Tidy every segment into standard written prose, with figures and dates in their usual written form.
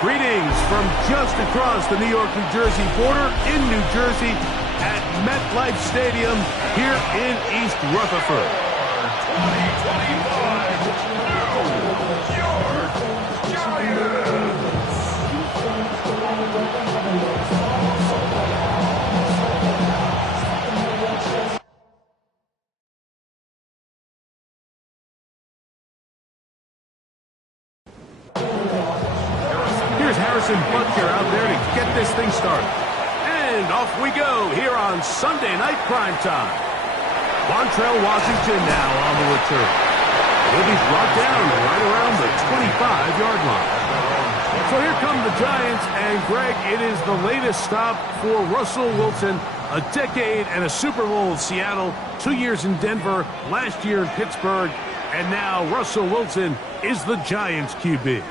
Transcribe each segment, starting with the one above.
Greetings from just across the New York-New Jersey border in New Jersey at MetLife Stadium here in East Rutherford. 2025 New York Giants. Here's Harrison Butker out there to get this thing started. And off we go here on Sunday Night Primetime. Montrell Washington now on the return. He'll be brought down right around the 25-yard line. So here come the Giants, and Greg, it is the latest stop for Russell Wilson. A decade and a Super Bowl in Seattle, 2 years in Denver, last year in Pittsburgh, and now Russell Wilson is the Giants QB.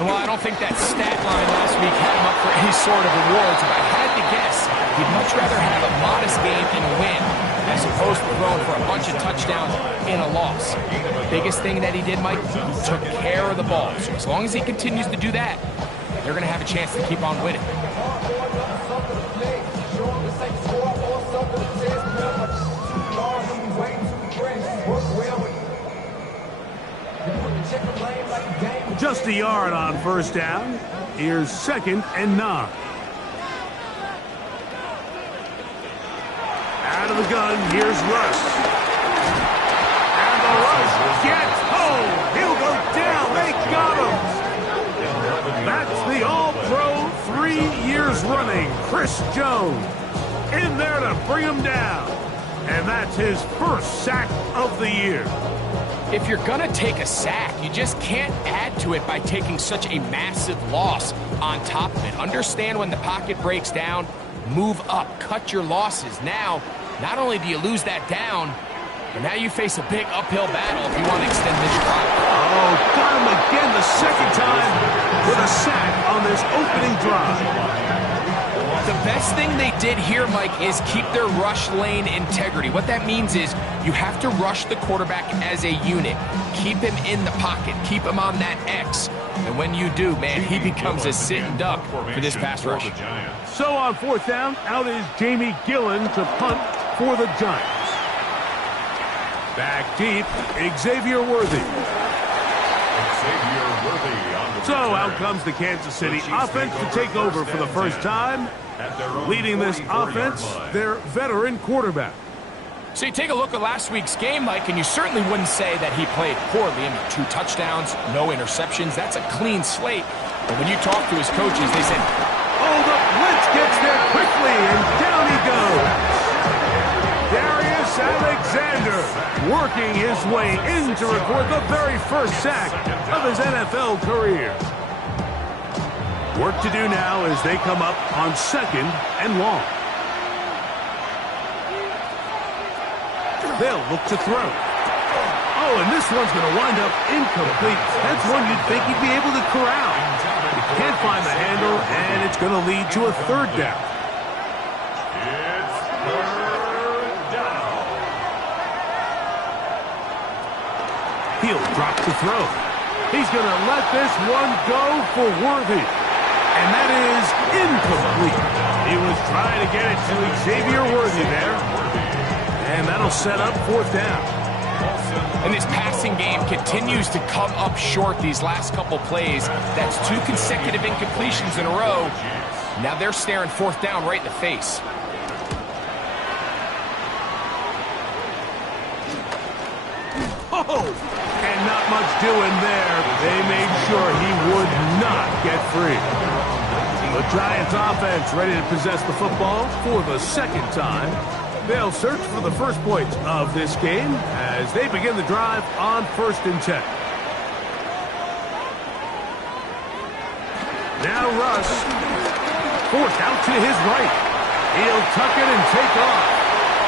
Well, I don't think that stat line last week had him up for any sort of awards. If I had to guess, he'd much rather have a modest game and a win as opposed to throwing for a bunch of touchdowns in a loss. The biggest thing that he did, Mike, he took care of the ball. So as long as he continues to do that, they're going to have a chance to keep on winning. Just a yard on first down. Here's 2nd and 9. Out of the gun, here's Russ. And the rush gets home. He'll go down. They got him. That's the All-Pro 3 years running, Chris Jones. In there to bring him down. And that's his first sack of the year. If you're going to take a sack, you just can't add to it by taking such a massive loss on top of it. Understand when the pocket breaks down, move up, cut your losses. Now, not only do you lose that down, but now you face a big uphill battle if you want to extend this drive. Oh, got him again the second time with a sack on this opening drive. The best thing they did here, Mike, is keep their rush lane integrity. What that means is you have to rush the quarterback as a unit. Keep him in the pocket. Keep him on that X. And when you do, man, he becomes a sitting duck for this pass rush. So on 4th down, out is Jamie Gillen to punt for the Giants. Back deep, Xavier Worthy. So out comes the Kansas City offense to take over for the first time. Leading this offense, their veteran quarterback. So you take a look at last week's game, Mike, and you certainly wouldn't say that he played poorly. I mean, 2 touchdowns, no interceptions. That's a clean slate. But when you talk to his coaches, they said, oh, the blitz gets there quickly, and down he goes. Darius Alexander working his way in to record the very first sack of his NFL career. Work to do now as they come up on 2nd and long. They'll look to throw. Oh, and this one's going to wind up incomplete. That's one you'd think he'd be able to corral. He can't find the handle, and it's going to lead to a 3rd down. It's 3rd down. He'll drop to throw. He's going to let this one go for Worthy. And that is incomplete. He was trying to get it to Xavier Worthy there. And that'll set up 4th down. And this passing game continues to come up short these last couple plays. That's 2 consecutive incompletions in a row. Now they're staring 4th down right in the face. Oh, and not much doing there. They made sure he would not get free. The Giants offense ready to possess the football for the 2nd time. They'll search for the first points of this game as they begin the drive on 1st and 10. Now Russ, forced out to his right. He'll tuck it and take off.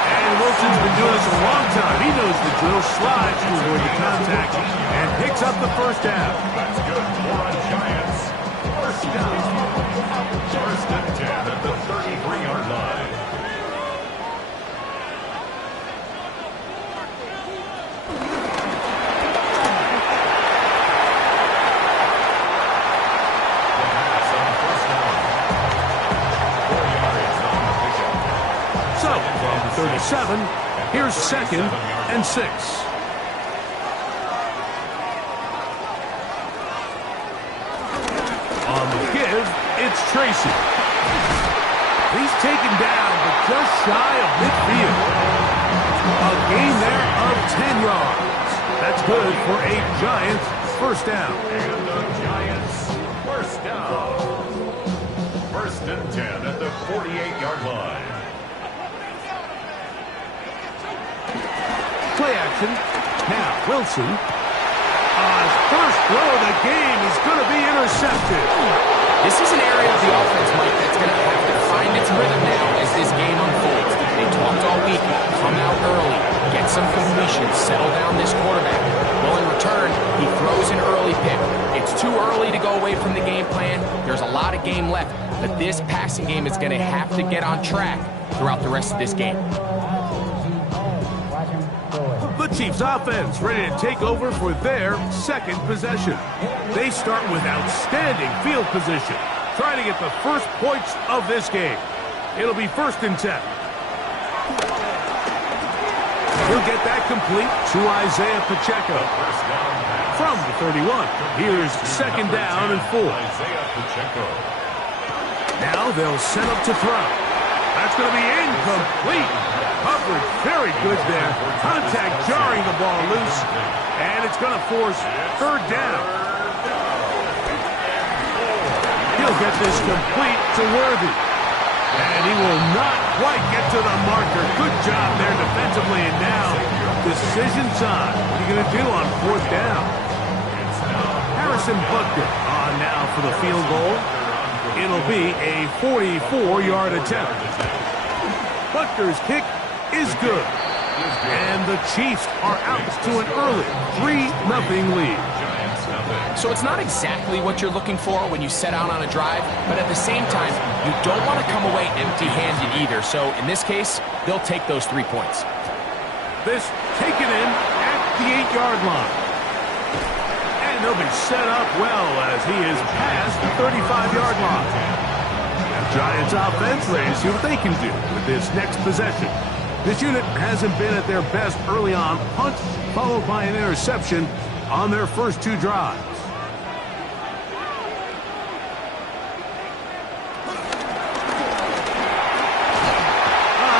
And Wilson's been doing this a long time. He knows the drill. Slides to avoid the contact and picks up the 1st down. That's good for our Giants. 1st down. 1st and 10 at the 33-yard line. 7. Here's 2nd and 6. On the give, it's Tracy. He's taken down, but just shy of midfield. A gain there of 10 yards. That's good for a Giants first down. And the Giants first down. 1st and 10 at the 48-yard line. Play action. Now Wilson. His first throw of the game is going to be intercepted. This is an area of the offense, Mike, that's going to have to find its rhythm now as this game unfolds. They talked all week, come out early, get some completions, settle down this quarterback. Well, in return, he throws an early pick. It's too early to go away from the game plan. There's a lot of game left, but this passing game is going to have to get on track throughout the rest of this game. The Chiefs offense ready to take over for their second possession. They start with outstanding field position, trying to get the first points of this game. It'll be 1st and 10. He'll get that complete to Isaiah Pacheco. From the 31, here's 2nd down and 4. Isaiah Pacheco. Now they'll set up to throw. That's going to be incomplete. Coverage very good there. Contact jarring the ball loose. And it's going to force 3rd down. He'll get this complete to Worthy. And he will not quite get to the marker. Good job there defensively. And now, decision time. What are you going to do on 4th down? Harrison Butker on now for the field goal. It'll be a 44-yard attempt. Butker's kick is good. And the Chiefs are out to an early 3-0 lead. So it's not exactly what you're looking for when you set out on a drive, but at the same time, you don't want to come away empty-handed either. So in this case, they'll take those 3 points. This taken in at the 8-yard line. And they'll be set up well as he is past the 35-yard line. Giants offense ready to see what they can do with this next possession. This unit hasn't been at their best early on. Punt followed by an interception on their first 2 drives.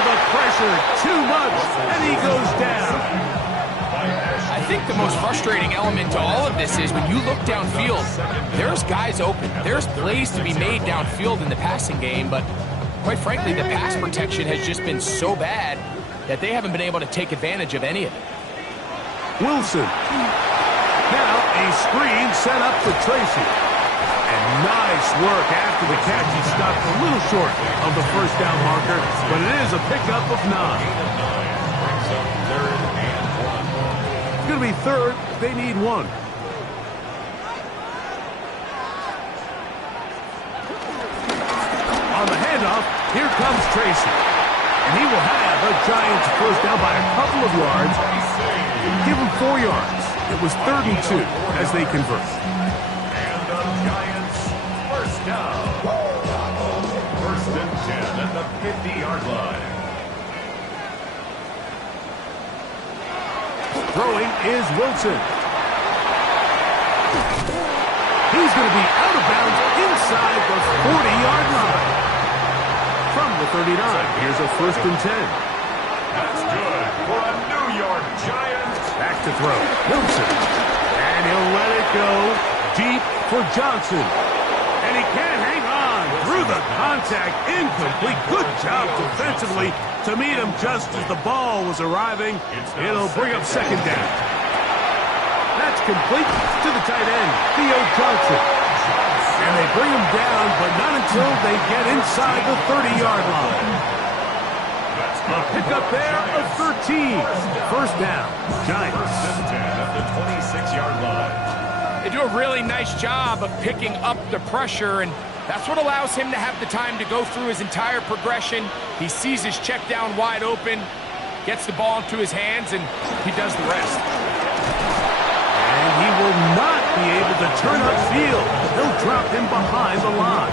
The pressure too much, and he goes down. I think the most frustrating element to all of this is when you look downfield, there's guys open. There's plays to be made downfield in the passing game, but quite frankly, the pass protection has just been so bad that they haven't been able to take advantage of any of it. Wilson. Now a screen set up for Tracy. And nice work after the catch. He stopped a little short of the first down marker, but it is a pickup of 9. It's going to be 3rd. They need 1. On the handoff, here comes Tracy. And he will have the Giants first down by a couple of yards. Give him 4 yards. It was 3rd and 2 as they convert. And the Giants first down. 1st and 10 at the 50-yard line. Throwing is Wilson. He's going to be out of bounds inside the 40-yard line. From the 39, here's a 1st and 10. That's good for a New York Giants. Back to throw. Wilson. And he'll let it go deep for Johnson. And he can't hang on through the contact. Incomplete. Good job defensively to meet him just as the ball was arriving. It'll bring up 2nd down. That's complete to the tight end, Theo Johnson. And they bring him down, but not until they get inside the 30-yard line. A pickup there of 13. First down, Giants. 1st and 10 at the 26-yard line. They do a really nice job of picking up the pressure, and that's what allows him to have the time to go through his entire progression. He sees his check down wide open, gets the ball into his hands, and he does the rest. And he will not be able to turn upfield. He'll drop him behind the line.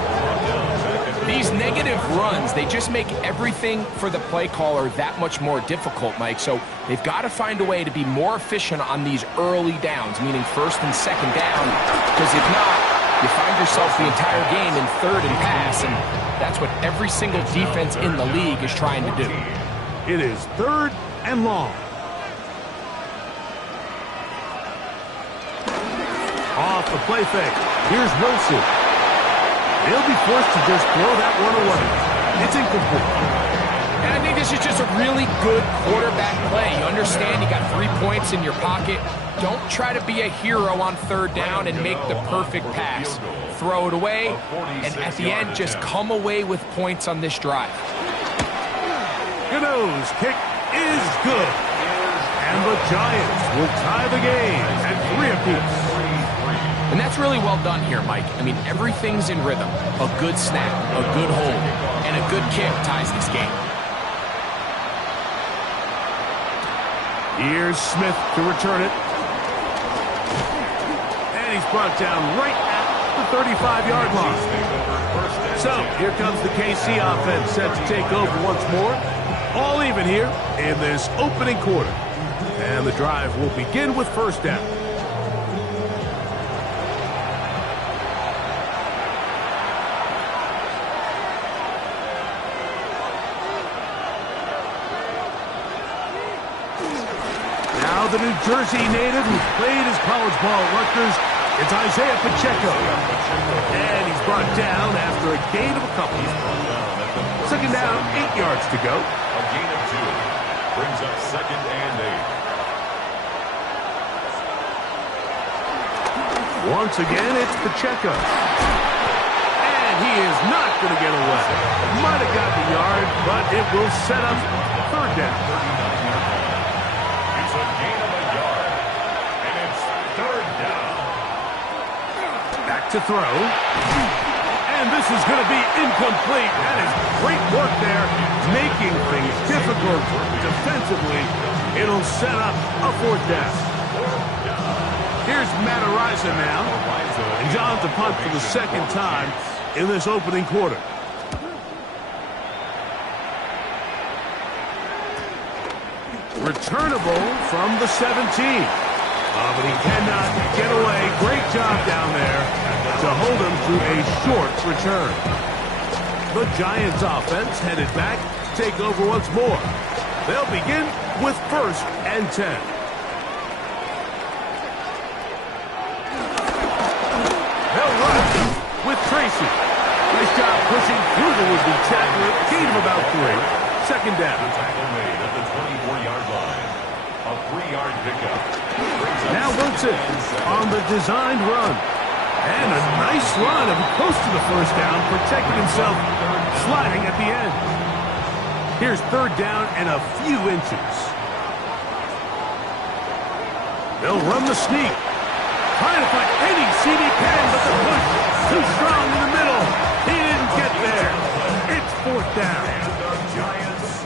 These negative runs, they just make everything for the play caller that much more difficult, Mike. So they've got to find a way to be more efficient on these early downs, meaning first and second down, because if not, you find yourself the entire game in third and pass, and that's what every single defense in the league is trying to do. It is third and long. Off the play fake. Here's Wilson. He'll be forced to just throw that one away. It's incomplete. And I think this is just a really good quarterback play. You understand you got 3 points in your pocket. Don't try to be a hero on third down and make the perfect pass. Throw it away, and at the end, just come away with points on this drive. Gano's kick is good. And the Giants will tie the game at 3 apiece. And that's really well done here, Mike. I mean, everything's in rhythm. A good snap, a good hold, and a good kick ties this game. Here's Smith to return it. And he's brought down right at the 35-yard line. So, here comes the KC offense set to take over once more. All even here in this opening quarter. And the drive will begin with first down. The New Jersey native who played his college ball at Rutgers, it's Isaiah Pacheco. And he's brought down after a gain of a couple. Second down, 8 yards to go. A gain of 2. Brings up second and 8. Once again, it's Pacheco. And he is not going to get away. Might have got the yard, but it will set up third down. To throw. And this is going to be incomplete. That is great work there, making things difficult defensively. It'll set up a fourth down. Here's Matt Araiza now. And John to punt for the second time in this opening quarter. Returnable from the 17. But he cannot get away. Great job down there to hold him to a short return. The Giants offense headed back, take over once more. They'll begin with first and 10. They'll run with Tracy. Nice job pushing through the would-be tackler. Gain of about 3. Second down. Tackle made at the 24-yard line. A 3-yard pickup. Now Wilson on the designed run. And a nice run of close to the first down, protecting himself, sliding at the end. Here's third down and a few inches. They'll run the sneak. Trying to find any seam he can, but the push too strong in the middle. He didn't get there. It's fourth down.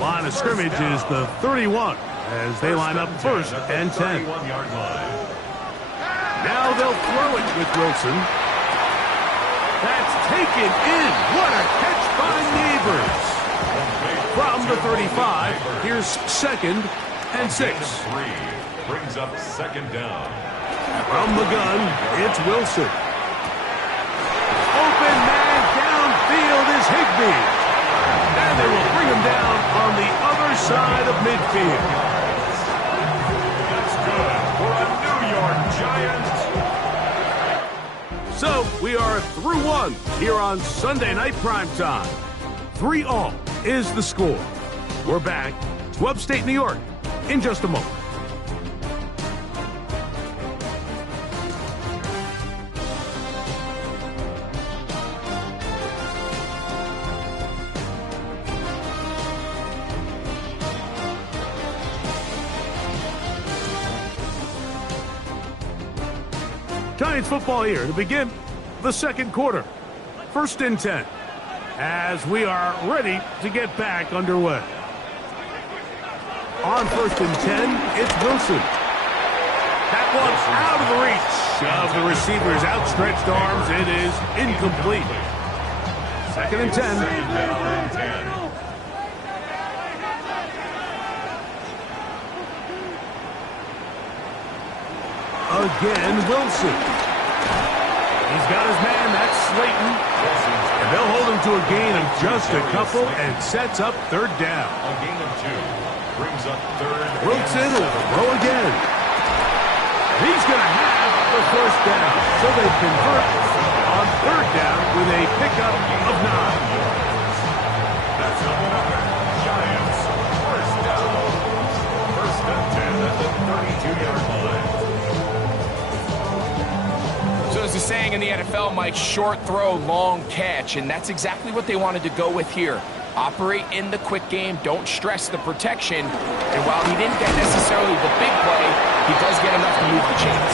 Line of scrimmage is the 31. As they line up first and 10. Now they'll throw it with Wilson. That's taken in. What a catch by Neighbors. From the 35, here's second and 6. Brings up second down. From the gun, it's Wilson. Open man downfield is Higbee. And they will bring him down on the other side of midfield. So, we are through one here on Sunday Night Primetime. 3-all is the score. We're back to upstate New York in just a moment. Giants football here to begin the second quarter. First and 10 as we are ready to get back underway. On first and 10, it's Wilson. That one's out of the reach of the receiver's outstretched arms. It is incomplete. Second and 10. Again, Wilson. He's got his man, that's Slayton. And they'll hold him to a gain of just a couple and sets up third down. A gain of 2 brings up third. Wilson will throw again. He's going to have the first down. So they convert on third down with a pickup of 9. That's another Giants first down. First and 10 at the 32-yard line. So as the saying in the NFL, Mike, short throw, long catch, and that's exactly what they wanted to go with here. Operate in the quick game, don't stress the protection, and while he didn't get necessarily the big play, he does get enough to move the chains.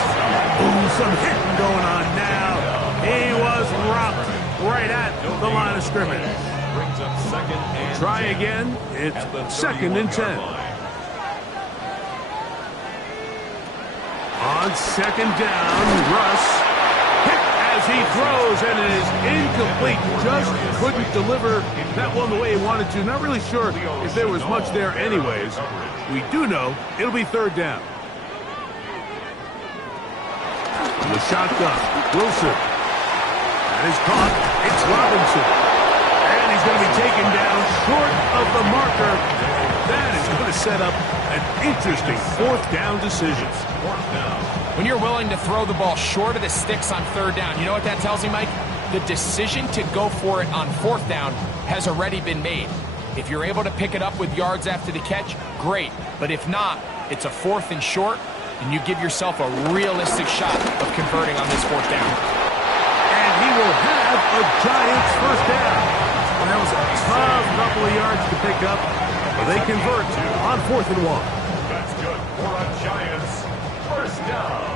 Ooh, some hitting going on now. He was rocked right at the line of scrimmage. Brings up second and Try again. It's second and 10. On second down, Russ hit as he throws, and it is incomplete. Just couldn't deliver that one the way he wanted to. Not really sure if there was much there anyways. We do know it'll be third down. The shotgun, Wilson. That is caught. It's Robinson. And he's going to be taken down short of the marker. That is going to set up an interesting fourth down decision. When you're willing to throw the ball short of the sticks on third down, you know what that tells me, Mike? The decision to go for it on fourth down has already been made. If you're able to pick it up with yards after the catch, great. But if not, it's a fourth and short, and you give yourself a realistic shot of converting on this fourth down. And he will have a Giants first down. And that was a tough couple of yards to pick up, but they convert on 4th and 1. That's good for a Giants first down.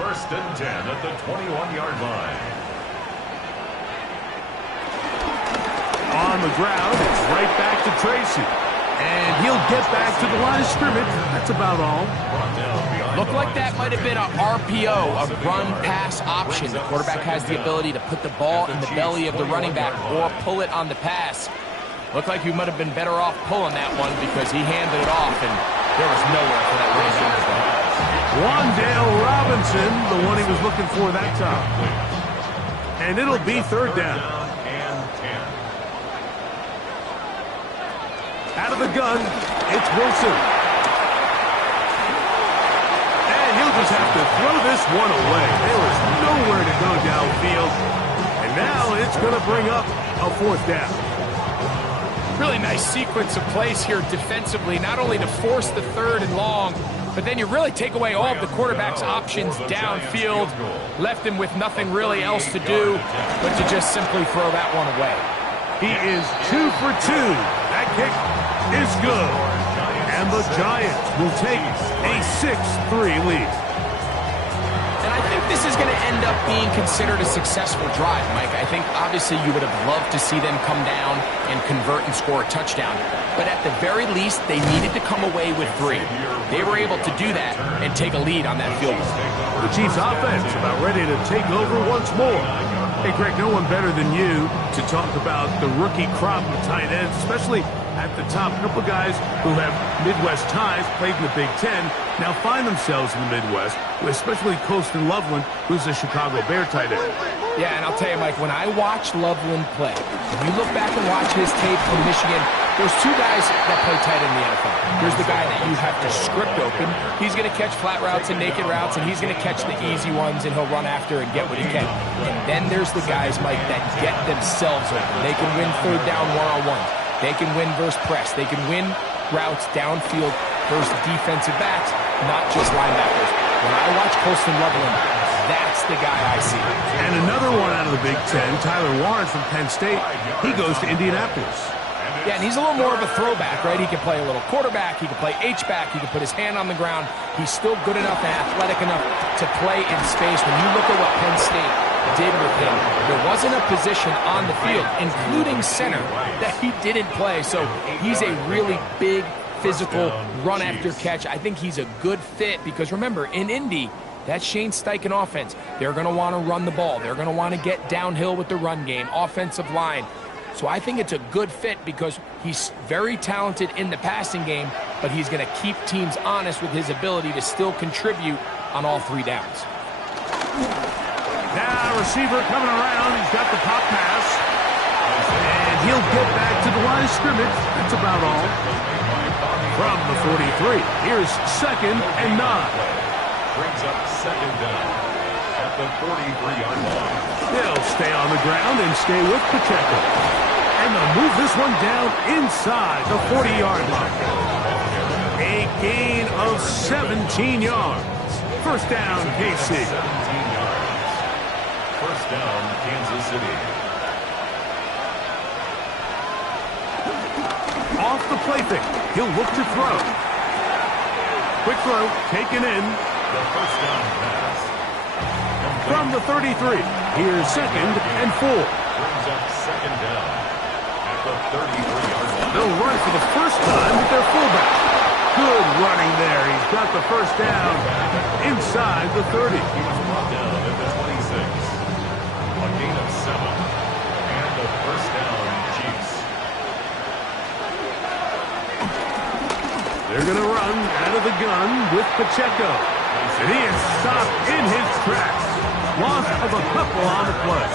First and 10 at the 21-yard line. On the ground, it's right back to Tracy. And he'll get back to the line of scrimmage. That's about all. Looked like that might have been a RPO, a run-pass option. The quarterback has the ability to put the ball in the belly of the running back or pull it on the pass. Looked like he might have been better off pulling that one because he handed it off, and there was nowhere for that running back. Wandale Robinson, the one he was looking for that time. And it'll be third down. Out of the gun, it's Wilson. And he'll just have to throw this one away. There was nowhere to go downfield. And now it's going to bring up a fourth down. Really nice sequence of plays here defensively, not only to force the third and long, but then you really take away all of the quarterback's options downfield, left him with nothing really else to do but to just simply throw that one away. He is 2 for 2. That kick is good. And the Giants will take a 6-3 lead. And I think this is going to end up being considered a successful drive, Mike. I think obviously you would have loved to see them come down and convert and score a touchdown. But at the very least, they needed to come away with 3. They were able to do that and take a lead on that field goal. The Chiefs offense about ready to take over once more. Hey, Greg, no one better than you to talk about the rookie crop of tight ends, especially at the top. A couple guys who have Midwest ties, played in the Big Ten, now find themselves in the Midwest, especially Colston Loveland, who's a Chicago Bear tight end. Yeah, and I'll tell you, Mike, when I watch Loveland play, when you look back and watch his tape from Michigan, there's 2 guys that play tight in the NFL. There's the guy that you have to script open. He's going to catch flat routes and naked routes, and he's going to catch the easy ones, and he'll run after and get what he can. And then there's the guys, Mike, that get themselves open. They can win third down one-on-ones. They can win versus press. They can win routes downfield versus defensive backs, not just linebackers. When I watch Colston Loveland, that's the guy I see. And another one out of the Big Ten, Tyler Warren from Penn State. He goes to Indianapolis. Yeah, and he's a little more of a throwback, right? He can play a little quarterback. He can play H-back. He can put his hand on the ground. He's still good enough and athletic enough to play in space. When you look at what Penn State did with him, there wasn't a position on the field, including center, that he didn't play. So he's a really big, physical run after catch. I think he's a good fit because remember, in Indy, That Shane Steichen offense, they're going to want to run the ball. They're going to want to get downhill with the run game, offensive line. So I think it's a good fit because he's very talented in the passing game, but he's going to keep teams honest with his ability to still contribute on all 3 downs. Now receiver coming around. He's got the pop pass. And he'll get back to the line of scrimmage. That's about all. From the 43, here's 2nd and 9. Brings up 2nd down at the 43-yard line. They'll stay on the ground and stay with Pacheco. And they'll move this one down inside the 40-yard line. A gain of 17 yards. First down, KC. 17 yards. First down, Kansas City. Off the play fake. He'll look to throw. Quick throw, taken in. The first down pass. From the 33, here's 2nd and 4. Brings up 2nd down at the 33-yard line. They'll run for the first time with their fullback. Good running there. He's got the first down inside the 30. He was brought down at the 26. A gain of 7. And the first down, Chiefs. They're going to run out of the gun with Pacheco. And he is stopped in his tracks. Loss of a couple on the play.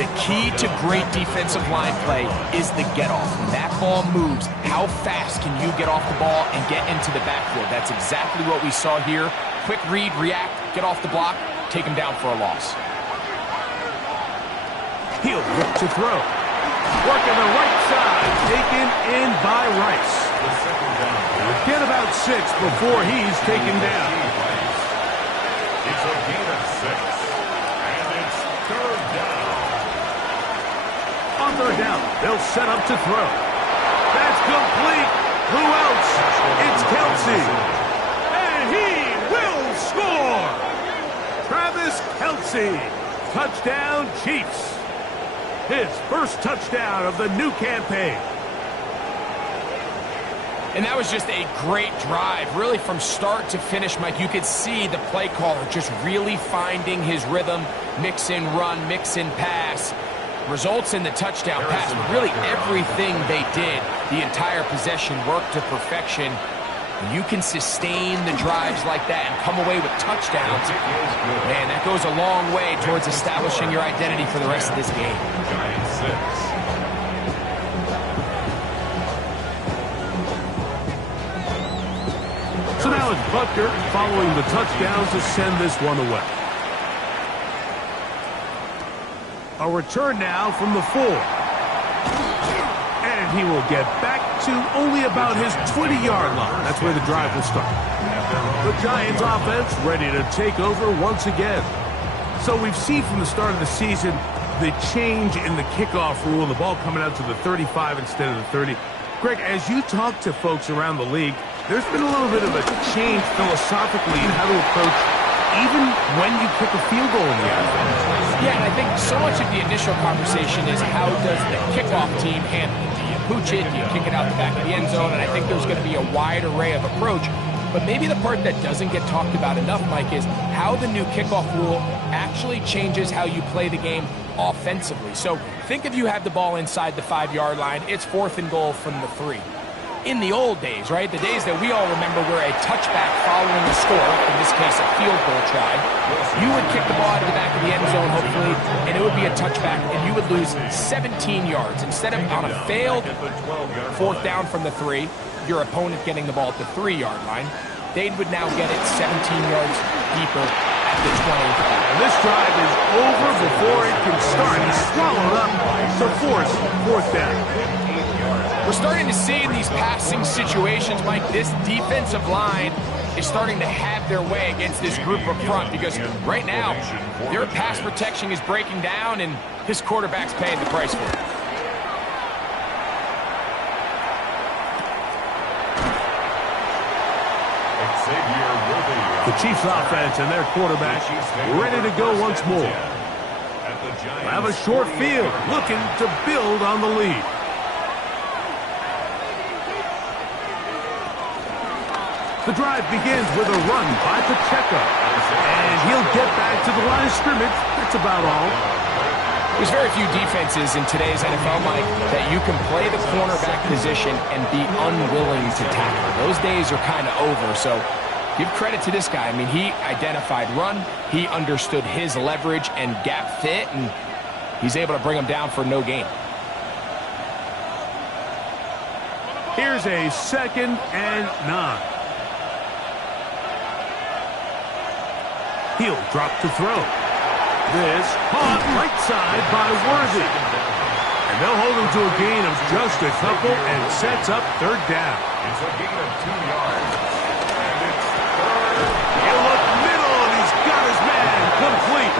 The key to great defensive line play is the get-off. When that ball moves, how fast can you get off the ball and get into the backfield? That's exactly what we saw here. Quick read, react, get off the block, take him down for a loss. He'll look to throw. Working the right side, taken in by Rice. The second down. Get about 6 before he's taken down. It's a gain of 6. And it's 3rd down. On 3rd down, they'll set up to throw. That's complete. Who else? It's Kelce. And he will score. Travis Kelce. Touchdown, Chiefs. His first touchdown of the new campaign. And that was just a great drive, really from start to finish, Mike. You could see the play caller just really finding his rhythm, mix in run, mix in pass. Results in the touchdown pass, but really everything they did, the entire possession worked to perfection. You can sustain the drives like that and come away with touchdowns. Man, that goes a long way towards establishing your identity for the rest of this game. Giants 6. So now it's Butker following the touchdown to send this one away. A return now from the 4. And he will get back to only about his 20-yard line. That's where the drive will start. The Giants offense ready to take over once again. So we've seen from the start of the season the change in the kickoff rule, the ball coming out to the 35 instead of the 30. Greg, as you talk to folks around the league, there's been a little bit of a change philosophically in how to approach even when you kick a field goal in the offense. Yeah, and I think so much of the initial conversation is how does the kickoff team handle it? Do you pooch it? Do you kick it out the back of the end zone? And I think there's going to be a wide array of approach. But maybe the part that doesn't get talked about enough, Mike, is how the new kickoff rule actually changes how you play the game offensively. So think if you have the ball inside the 5-yard line, it's 4th and goal from the 3. In the old days, right, the days that we all remember were a touchback following a score, in this case a field goal try, you would kick the ball out of the back of the end zone, hopefully, and it would be a touchback, and you would lose 17 yards. Instead of on a failed 4th down from the 3, your opponent getting the ball at the 3-yard line, they would now get it 17 yards deeper at the 20. And this drive is over before it can start. He's swallowed up to force 4th down. We're starting to see in these passing situations, Mike, this defensive line is starting to have their way against this group up front because right now their pass protection is breaking down and his quarterback's paying the price for it. The Chiefs offense and their quarterback ready to go once more. Have a short field, looking to build on the lead. The drive begins with a run by Pacheco. And he'll get back to the line of scrimmage. That's about all. There's very few defenses in today's NFL, Mike, that you can play the cornerback position and be unwilling to tackle. Those days are kind of over, so give credit to this guy. I mean, he identified run, he understood his leverage and gap fit, and he's able to bring him down for no gain. Here's a 2nd and 9. He'll drop to throw. This caught right side by Worthy. And they'll hold him to a gain of just a couple and sets up 3rd down. It's a gain of 2 yards. And it's 3rd. He'll look middle, and he's got his man complete.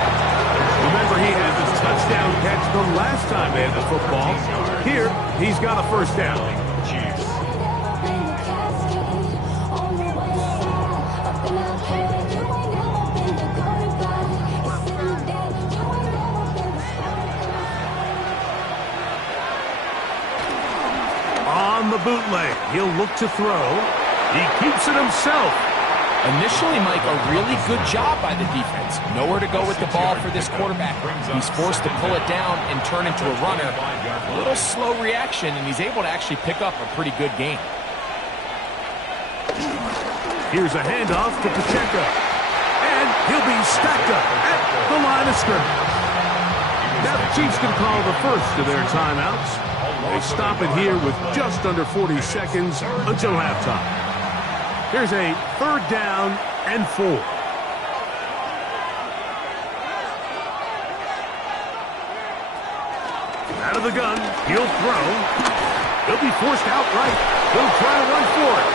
Remember, he had the touchdown catch the last time they had the football. Here, he's got a 1st down. Chiefs. On the bootleg, he'll look to throw. He keeps it himself. Initially, Mike, a really good job by the defense. Nowhere to go with the ball for this quarterback. He's forced to pull it down and turn into a runner. A little slow reaction, and he's able to actually pick up a pretty good game. Here's a handoff to Pacheco. And he'll be stacked up at the line of scrimmage. Now the Chiefs can call the first of their timeouts. They stop it here with just under 40 seconds until halftime. Here's a 3rd down and 4. Out of the gun, he'll throw. He'll be forced outright. He'll try to run for it.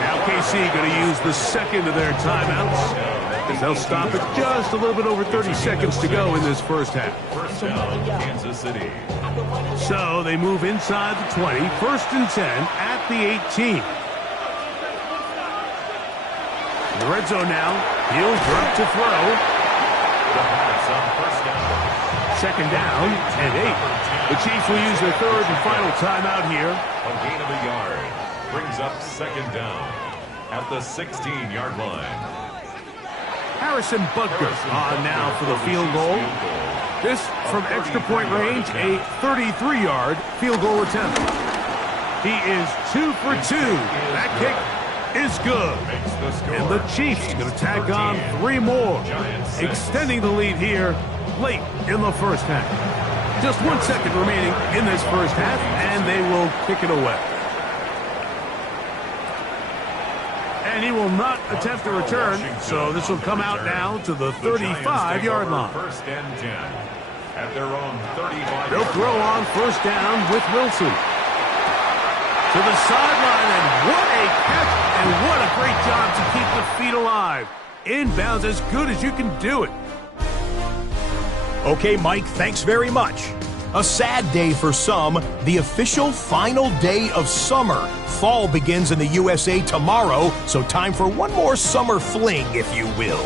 Now KC going to use the 2nd of their timeouts. They'll stop it just a little bit over 30 seconds to go in this 1st half. 1st down, Kansas City. So they move inside the 20, 1st and 10 at the 18. In the red zone now, he'll drop to throw. The pass on 1st down. 2nd down and 8. The Chiefs will use their 3rd and final timeout here. A gain of a yard. Brings up 2nd down at the 16-yard line. Harrison Butker on now for the field goal. This from extra point range, a 33-yard field goal attempt. He is 2 for 2. That kick is good. And the Chiefs going to tack on 3 more, extending the lead here late in the 1st half. Just 1 second remaining in this 1st half, and they will kick it away. And he will not attempt to return, so this will come out now to the 35-yard line. 1st and 10 at their own 35. They'll throw on 1st down with Wilson. To the sideline, and what a catch, and what a great job to keep the feet alive. Inbounds as good as you can do it. Okay, Mike, thanks very much. A sad day for some, the official final day of summer. Fall begins in the USA tomorrow, so time for one more summer fling, if you will.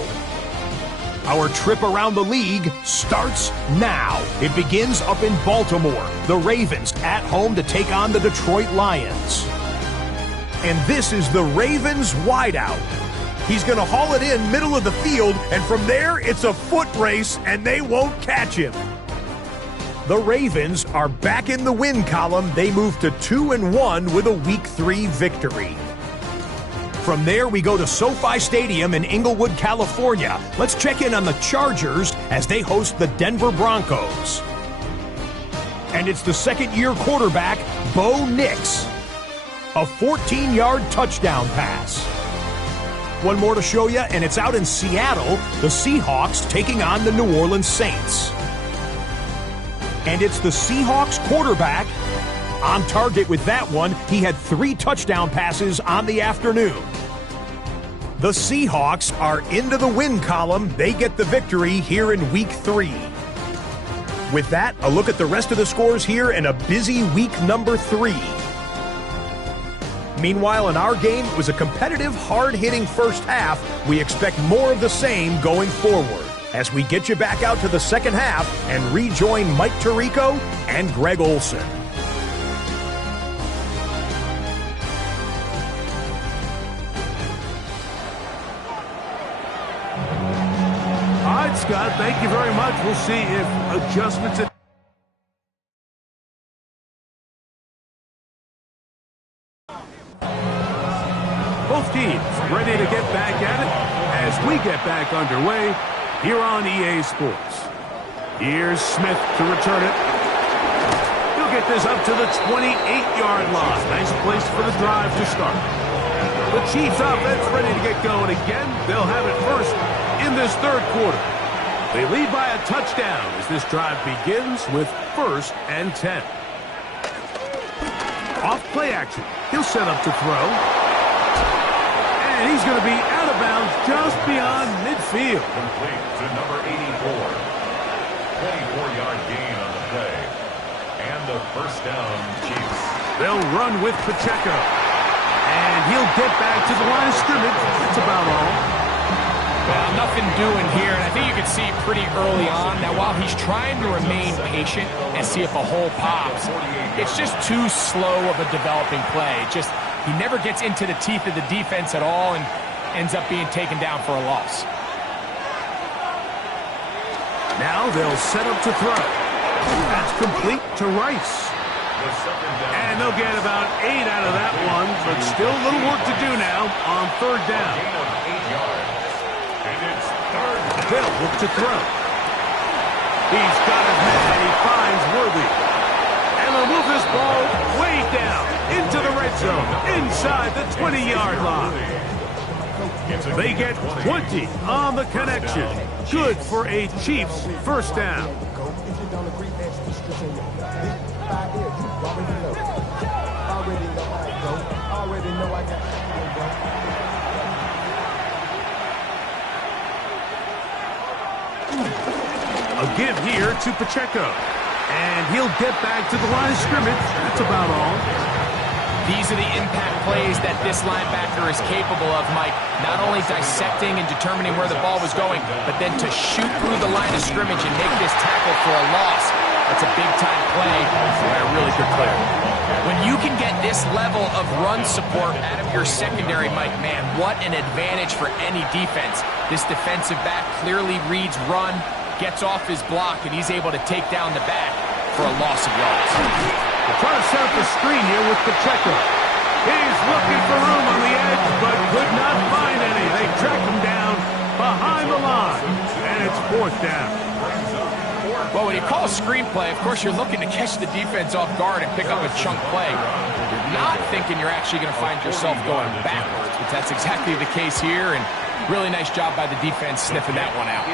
Our trip around the league starts now. It begins up in Baltimore. The Ravens at home to take on the Detroit Lions. And this is the Ravens wideout. He's going to haul it in middle of the field, and from there it's a foot race, and they won't catch him. The Ravens are back in the win column. They move to 2-1 with a Week 3 victory. From there, we go to SoFi Stadium in Inglewood, California. Let's check in on the Chargers as they host the Denver Broncos. And it's the 2nd-year quarterback, Bo Nix. A 14-yard touchdown pass. One more to show you, and it's out in Seattle, the Seahawks taking on the New Orleans Saints. And it's the Seahawks quarterback on target with that one. He had 3 touchdown passes on the afternoon. The Seahawks are into the win column. They get the victory here in Week 3. With that, a look at the rest of the scores here in a busy week number 3. Meanwhile, in our game, it was a competitive, hard-hitting first half. We expect more of the same going forward as we get you back out to the second half and rejoin Mike Tirico and Greg Olson. Scott. Thank you very much. We'll see if adjustments... Both teams ready to get back at it as we get back underway here on EA Sports. Here's Smith to return it. He'll get this up to the 28-yard line. Nice place for the drive to start. The Chiefs offense ready to get going again. They'll have it first in this third quarter. They lead by a touchdown as this drive begins with 1st and 10. Off play action. He'll set up to throw. And he's going to be out of bounds just beyond midfield. Complete to number 84. 24-yard gain on the play. And the first down, Chiefs. They'll run with Pacheco. And he'll get back to the line of scrimmage. That's about all. Well, nothing doing here, and I think you can see pretty early on that while he's trying to remain patient and see if a hole pops, it's just too slow of a developing play. He never gets into the teeth of the defense at all and ends up being taken down for a loss. Now they'll set up to throw. That's complete to Rice. And they'll get about 8 out of that one, but still a little work to do now on 3rd down. They'll look to throw. He's got his man. He finds Worthy. And they'll move this ball way down into the red zone, inside the 20-yard line. They get 20 on the connection. Good for a Chiefs first down. A give here to Pacheco. And he'll get back to the line of scrimmage. That's about all. These are the impact plays that this linebacker is capable of, Mike. Not only dissecting and determining where the ball was going, but then to shoot through the line of scrimmage and make this tackle for a loss. That's a big-time play by a really good player. When you can get this level of run support out of your secondary, Mike, man, what an advantage for any defense. This defensive back clearly reads run, gets off his block, and he's able to take down the back for a loss of yards. They're trying to set up a screen here with Pacheco. He's looking for room on the edge, but could not find any. They track him down behind the line, and it's 4th down. Well, when you call a screenplay, of course, you're looking to catch the defense off guard and pick up a chunk play. You're not thinking you're actually going to find yourself going backwards, but that's exactly the case here, and really nice job by the defense sniffing that one out.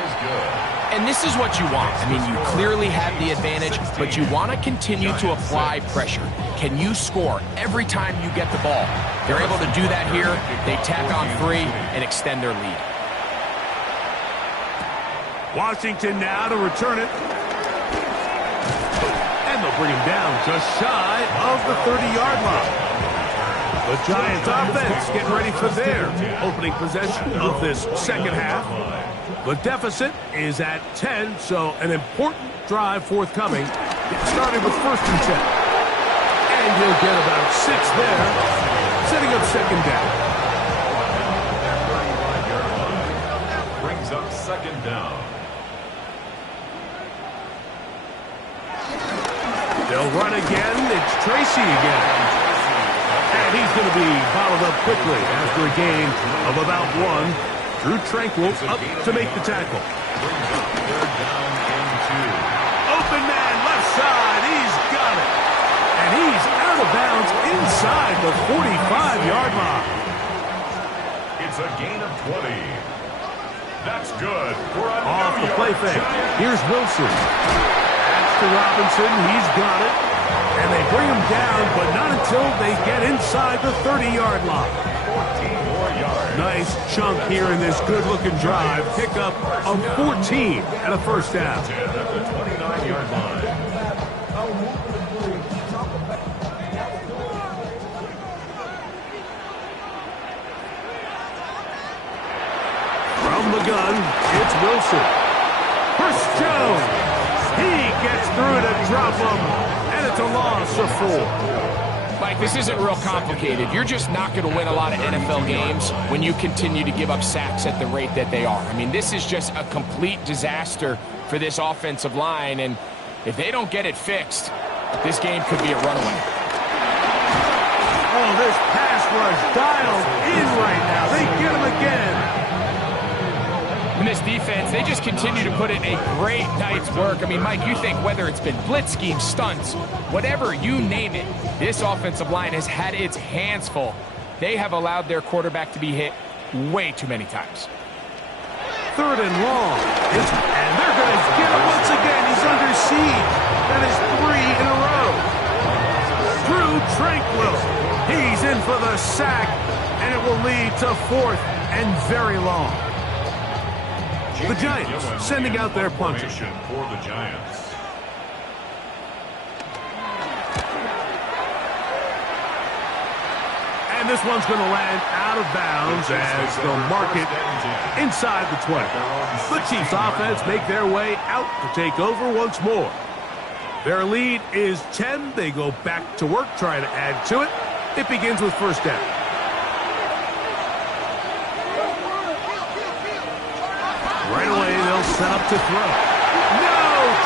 And this is what you want. I mean, you clearly have the advantage, but you want to continue to apply pressure. Can you score every time you get the ball? They're able to do that here. They tack on 3 and extend their lead. Washington now to return it. And they'll bring him down just shy of the 30-yard line. The Giants offense getting ready for their opening possession of this second half. The deficit is at 10, so an important drive forthcoming. Starting with 1st and 10. And he'll get about 6 there, setting up 2nd down. Brings up 2nd down. They'll run again. It's Tracy again. And he's going to be bottled up quickly after a gain of about 1. Drew Tranquill up to make the tackle. Open man, left side. He's got it. And he's out of bounds inside the 45-yard line. It's a gain of 20. That's good. Off the play fake. Here's Wilson. That's to Robinson. He's got it. And they bring him down, but not until they get inside the 30-yard line. 14 more yards. Nice chunk here in this good-looking drive. Pick up of 14 and a first down. At the 29-yard line. From the gun, it's Wilson. Chris Jones. He gets through to drop him, and it's a loss of 4. Mike, this isn't real complicated. You're just not going to win a lot of NFL games when you continue to give up sacks at the rate that they are. I mean, this is just a complete disaster for this offensive line, and if they don't get it fixed, this game could be a runaway. Oh, this pass rush dialed in right now. They get him again. And this defense, they just continue to put in a great night's work. I mean, Mike, you think whether it's been blitz schemes, stunts, whatever you name it, this offensive line has had its hands full. They have allowed their quarterback to be hit way too many times. 3rd and long. And they're going to get him once again. He's under siege. That is 3 in a row. Drew Tranquill. He's in for the sack, and it will lead to 4th and very long. The Giants sending out their punter. For the Giants. And this one's going to land out of bounds as they'll mark it inside the 20. The Chiefs offense make their way out to take over once more. Their lead is 10. They go back to work, trying to add to it. It begins with 1st down. Right away, they'll set up to throw. No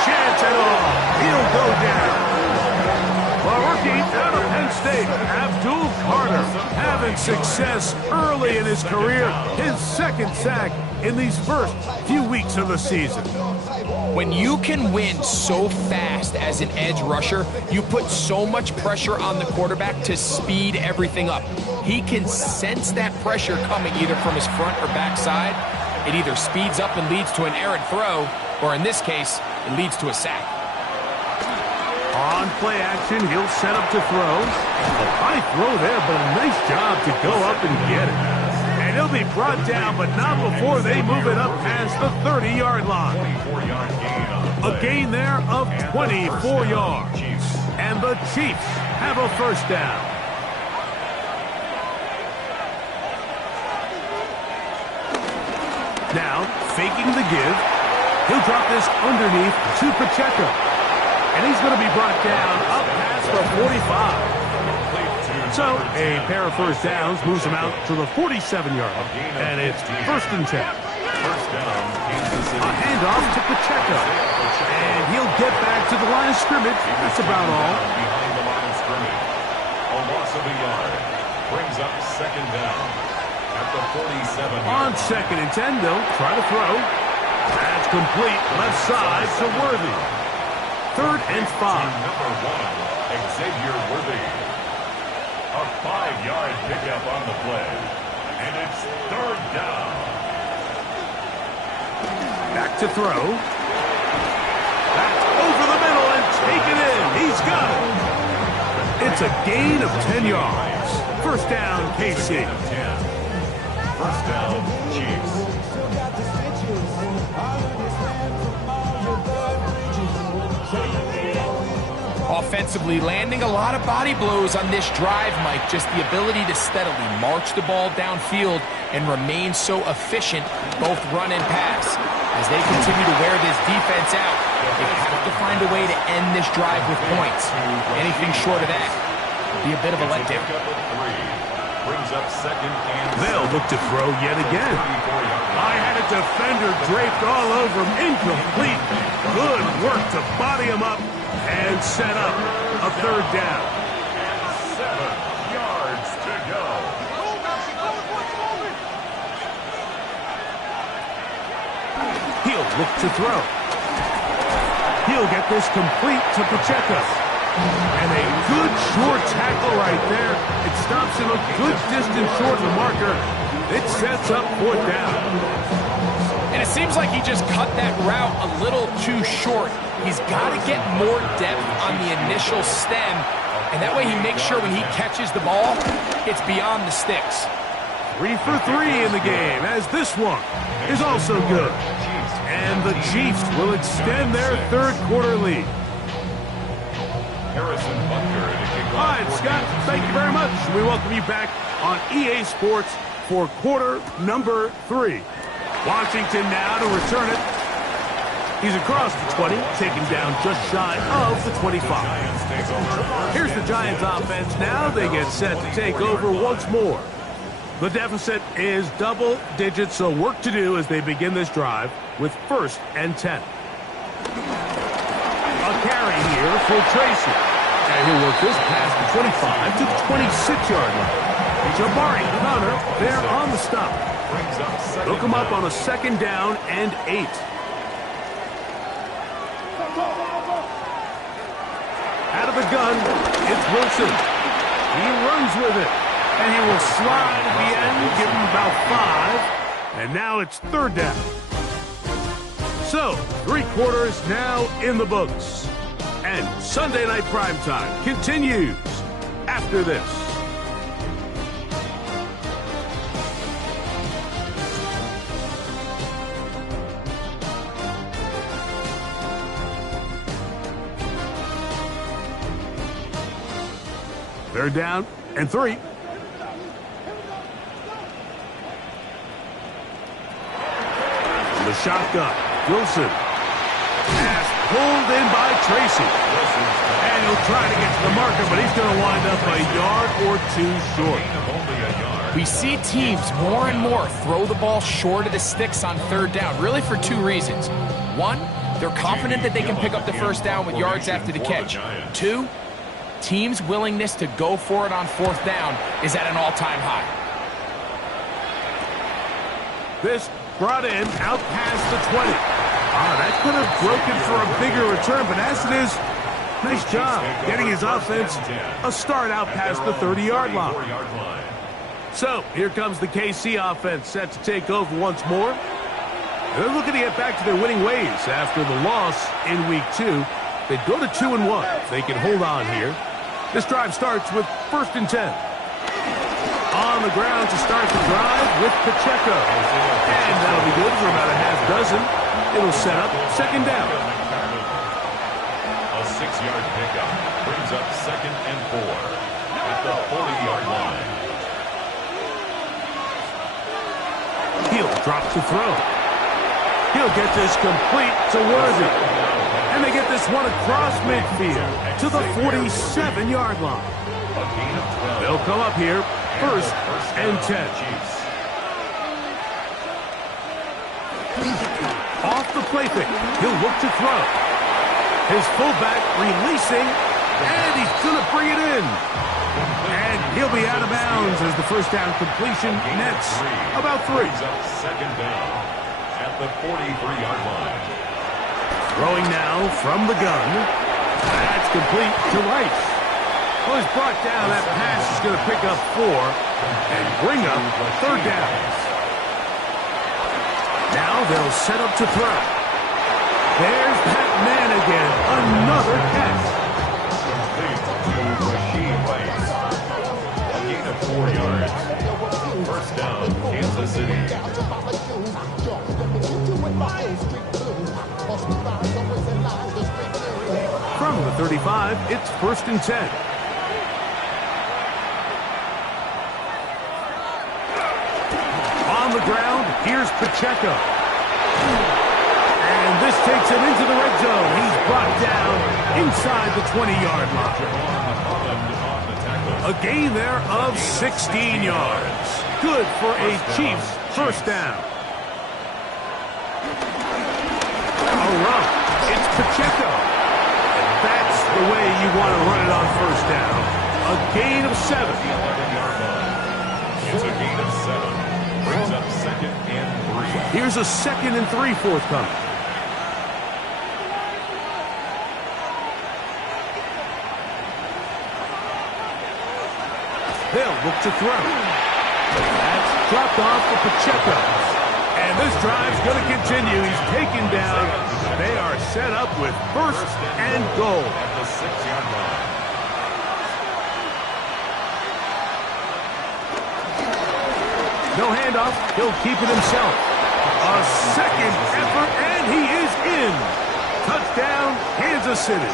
chance at all. He'll go down. A rookie out of Penn State, Abdul Carter, having success early in his career. His 2nd sack in these first few weeks of the season. When you can win so fast as an edge rusher, you put so much pressure on the quarterback to speed everything up. He can sense that pressure coming either from his front or back side. It either speeds up and leads to an errant throw, or in this case, it leads to a sack. On play action, he'll set up to throw. A high throw there, but a nice job to go up and get it. And he'll be brought down, but not before they move it up past the 30-yard line. A gain there of 24 yards. And the Chiefs have a 1st down. Now, faking the give, he'll drop this underneath to Pacheco. And he's going to be brought down up past the 45. So, a pair of 1st downs moves him out to the 47-yard. And it's 1st and 10. A handoff to Pacheco. And he'll get back to the line of scrimmage. That's about all. Behind the line of scrimmage. A loss of a yard. Brings up 2nd down. At the 47. On 2nd and 10, they'll try to throw. That's complete. Left side to Worthy. 3rd and 5. Number 1, Xavier Worthy. A 5-yard pickup on the play. And it's 3rd down. Back to throw. That's over the middle and taken in. He's got it. It's a gain of 10 yards. 1st down, KC. 1st down, Chiefs. Offensively, landing a lot of body blows on this drive, Mike. Just the ability to steadily march the ball downfield and remain so efficient, both run and pass. As they continue to wear this defense out, they have to find a way to end this drive with points. Anything short of that would be a bit of a letdown. Brings up 2nd and They'll look to throw yet again. I had a defender draped all over him. Incomplete. Good work to body him up and set up a 3rd down. 7 yards to go. He'll look to throw. He'll get this complete to Pacheco. And a good short tackle right there. It stops him a good distance short of the marker. It sets up 4th down. And it seems like he just cut that route a little too short. He's got to get more depth on the initial stem. And that way he makes sure when he catches the ball, it's beyond the sticks. 3 for 3 in the game, as this one is also good. And the Chiefs will extend their 3rd quarter lead. Harrison Butker to kick All right, Scott, thank you very much. We welcome you back on EA Sports for quarter number 3. Washington now to return it. He's across the 20, taken down just shy of the 25. Here's the Giants offense now. They get set to take over once more. The deficit is double digits, so work to do as they begin this drive with 1st and 10. A carry here for Tracy. And he'll work this past the 25 to the 26-yard line. Jabari Connor there on the stop. They'll come up on a 2nd down and 8. Out of the gun, it's Wilson. He runs with it. And he will slide at the end, give him about 5. And now it's 3rd down. So, 3 quarters now in the books. And Sunday Night Primetime continues after this. Third down and 3. The shotgun. Wilson. Pass pulled in by Tracy. And he'll try to get to the marker, but he's going to wind up a yard or 2 short. We see teams more and more throw the ball short of the sticks on 3rd down, really for 2 reasons. 1, they're confident that they can pick up the 1st down with yards after the catch. 2, teams' willingness to go for it on 4th down is at an all-time high. This brought in out past the 20. That could have broken for a bigger return, but as it is, nice job getting his offense a start out past the 30-yard line. So here comes the KC offense set to take over once more. They're looking to get back to their winning ways after the loss in week 2. They go to 2-1. They can hold on here. This drive starts with 1st and 10. On the ground to start the drive with Pacheco. And that'll be good for about a half dozen. It'll set up 2nd down. A 6-yard pickup brings up 2nd and 4 at the 40-yard line. He'll drop to throw. He'll get this complete to Worthy. And they get this one across midfield to the 47-yard line. They'll come up here 1st and 10. Off the play fake. He'll look to throw. His fullback releasing, and he's going to bring it in. And he'll be out of bounds as the 1st down completion nets about 3. 2nd down at the 43-yard line. Throwing now from the gun. That's complete to Rice. Well, he's brought down. That pass is going to pick up 4 and bring up 3rd down. Now they'll set up to throw. There's that man again. Another catch. A gain of 4 yards. 1st down, Kansas City. From the 35, it's 1st and 10. On the ground, here's Pacheco. And this takes him into the red zone. He's brought down inside the 20-yard line. A gain there of 16 yards. Good for a Chiefs 1st down. A run. It's Pacheco. And that's the way you want to run it on 1st down. A gain of 7. It's a gain of 7. Brings up 2nd and 3. Here's a 2nd and 3 forthcoming. They'll look to throw. That's dropped off for Pacheco. And this drive's going to continue. He's taken down. They are set up with 1st and goal. At the 6-yard line. No handoff. He'll keep it himself. A 2nd effort, and he is in. Touchdown, Kansas City.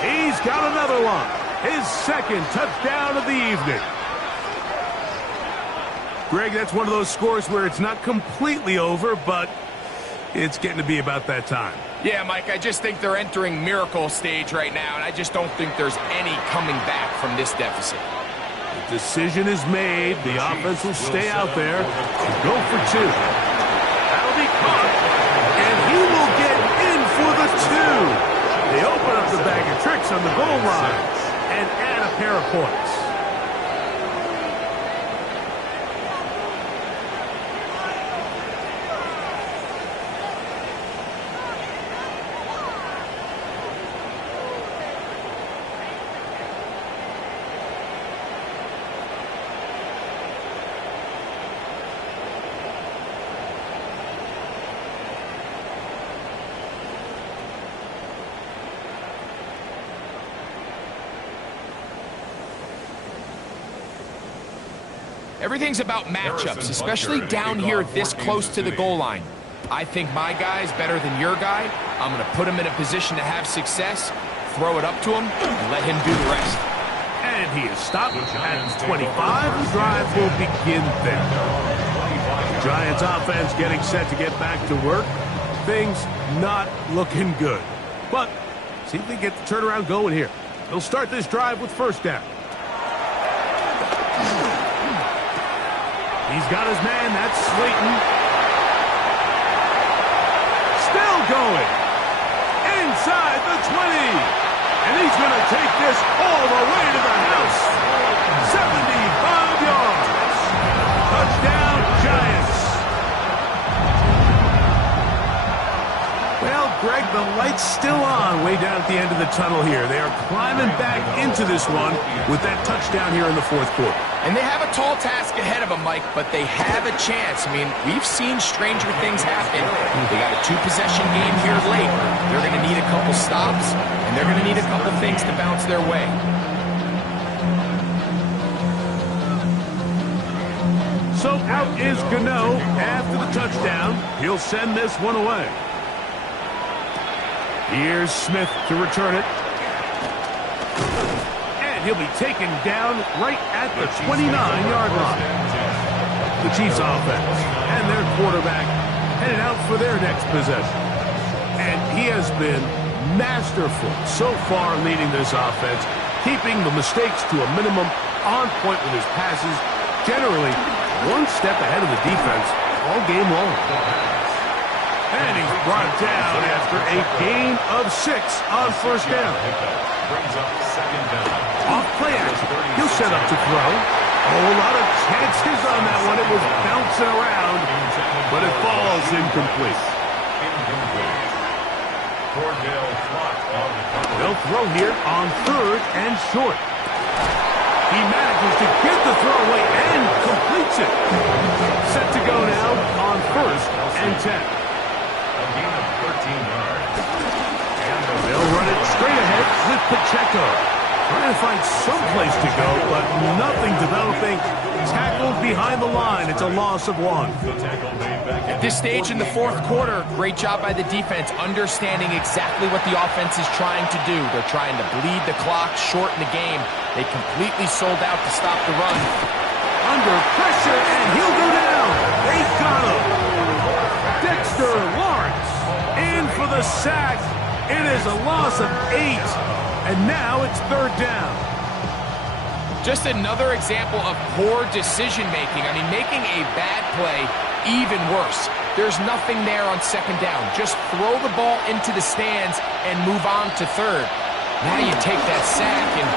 He's got another one. His 2nd touchdown of the evening. Greg, that's one of those scores where it's not completely over, but it's getting to be about that time. Yeah, Mike, I just think they're entering miracle stage right now, and I just don't think there's any coming back from this deficit. The decision is made. The offense will stay out there and go for two. That'll be caught, and he will get in for the two. They open up the bag of tricks on the goal line and add a pair of points. Everything's about matchups, especially down here this close to the goal line. I think my guy's better than your guy. I'm going to put him in a position to have success, throw it up to him, and let him do the rest. And he is stopped at 25. The drive will begin there. The Giants offense getting set to get back to work. Things not looking good. But see if they get the turnaround going here. They'll start this drive with first down. He's got his man. That's Slayton. Still going. Inside the 20. And he's going to take this all the way to the house. 75 yards. Touchdown, Giants. Well, Greg, the light's still on way down at the end of the tunnel here. They are climbing back into this one with that touchdown here in the fourth quarter. And they have a tall task ahead of them, Mike, but they have a chance. I mean, we've seen stranger things happen. They got a two-possession game here late. They're going to need a couple stops, and they're going to need a couple things to bounce their way. So out is Gano after the touchdown. He'll send this one away. Here's Smith to return it. And he'll be taken down right at the 29-yard line. The Chiefs offense and their quarterback headed out for their next possession. And he has been masterful so far leading this offense, keeping the mistakes to a minimum, on point with his passes, generally one step ahead of the defense all game long. And he's brought down after a gain of 6 on first down. Off play action. He'll set up to throw. A whole lot of chances on that one. It was bouncing around, but it falls incomplete. They'll throw here on third and short. He manages to get the throw away and completes it. Set to go now on first and 10. A gain of 13 yards. And they'll run it straight ahead with Pacheco. Trying to find some place to go, but nothing developing. Tackled behind the line. It's a loss of 1. At this stage in the fourth quarter, great job by the defense, understanding exactly what the offense is trying to do. They're trying to bleed the clock, shorten the game. They completely sold out to stop the run. Under pressure, and he'll go down. They got him. Dexter Lawrence in for the sack. It is a loss of 8. And now it's third down. Just another example of poor decision-making. I mean, making a bad play even worse. There's nothing there on second down. Just throw the ball into the stands and move on to third. Now you take that sack, and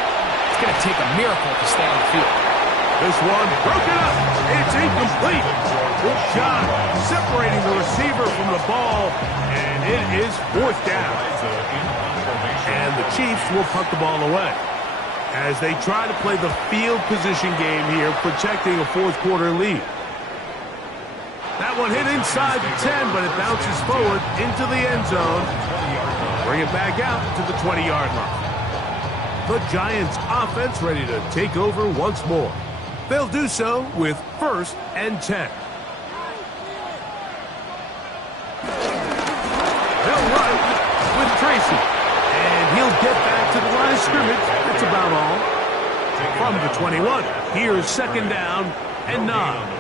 it's going to take a miracle to stay on the field. This one broken up. It's incomplete. Good shot separating the receiver from the ball, and it is fourth down. And the Chiefs will punt the ball away as they try to play the field position game here, protecting a fourth quarter lead. That one hit inside the 10, but it bounces forward into the end zone. Bring it back out to the 20-yard line. The Giants offense ready to take over once more. They'll do so with first and 10. They'll run with Tracy. And he'll get back to the line of scrimmage. That's about all. From the 21, here's second down and 9.